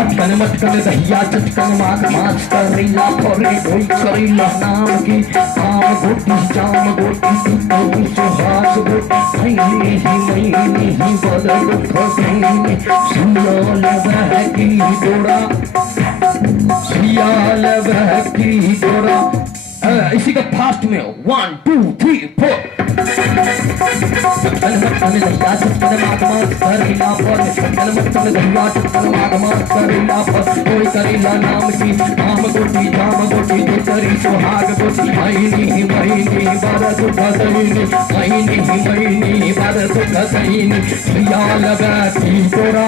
अटकन मटकन दहिया चटकन माघ माछ करेला थोड़े कोई करेला नाम की आम गोटी जाम गोटी तू सुहाग गोटी महीने ही बदल खगेने सियाल बहकी डोरा सियाल बहकी डोरा। इसी का फास्ट में 1 2 3 4 कोई करेला नाम की आम गोटी जाम गोटी जो करी सुहाग गोटी महीनी बरस खसैनी महीनी बरस खसैनी सियाल बैठी डोरा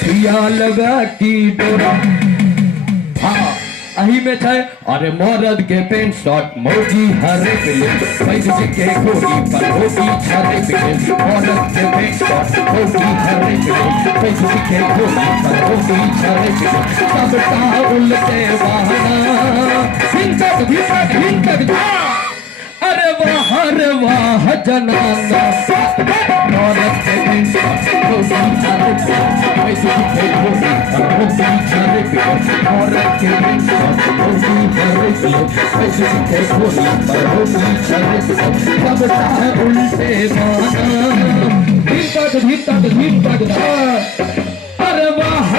सियाल बैठी डोरा। हाँ अही में थे अरे मरद के पेंट शर्ट मौजी हरे पिले पैसे के गोरी पर होगी हरे पिले मरद के पेंट शर्ट मौजी हरे पिले पैसे के गोरी पर होगी हरे पिले सबका उल्टे बहाना हिंदक अरे वाह जनाना मरद के पेंट शर्ट मौजी हरे पिले पैसे के गोरी पर होगी हरे पिले मरद के पेंट उल्टे भीतर अरे वाह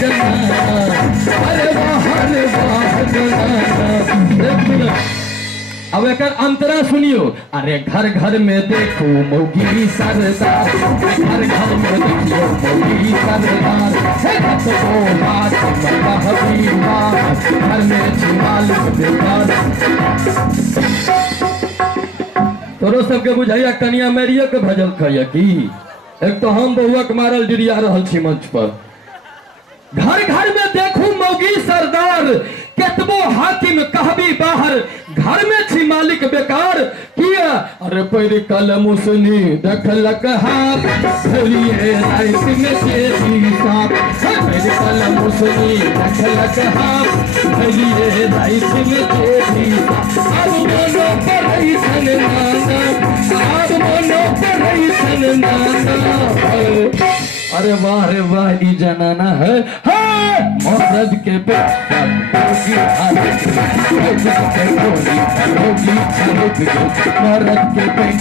जनाना अरे वाह जनाना। अब एक अंतरा सुनियो अरे घर घर में देखो मौगी सरदार घर घर में देखियो मौगी सरदार घर में छिमाल बेकार। तोरो सबके बुझाइया कनिया मेरियो के भजल खैया की एक तो हम बहुआ के मारल डिरिया रहल छी मंच पर। घर घर में देखू मौगी सरदार केतबो हाकिम कहबी बाहर घर में छी मालिक बेकार किया अरे पैर कलम उसनी देखलक हाथ धरिए रात में तेरी सांप पैर कलम उसनी देखलक हाथ धरिए रात में तेरी अब मनो पर सन नाना अब मनो पर सन नाना। अरे वाह ई जनाना है मरद के पेट मरद के पेट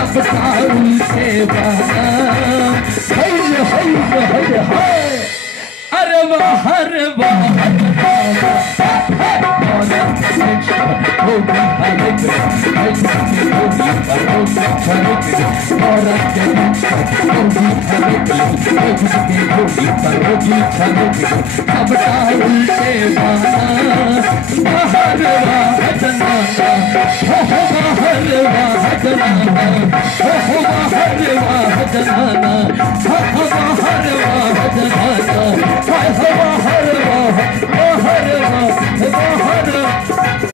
सबका उल्टे अरे वाह उल्टे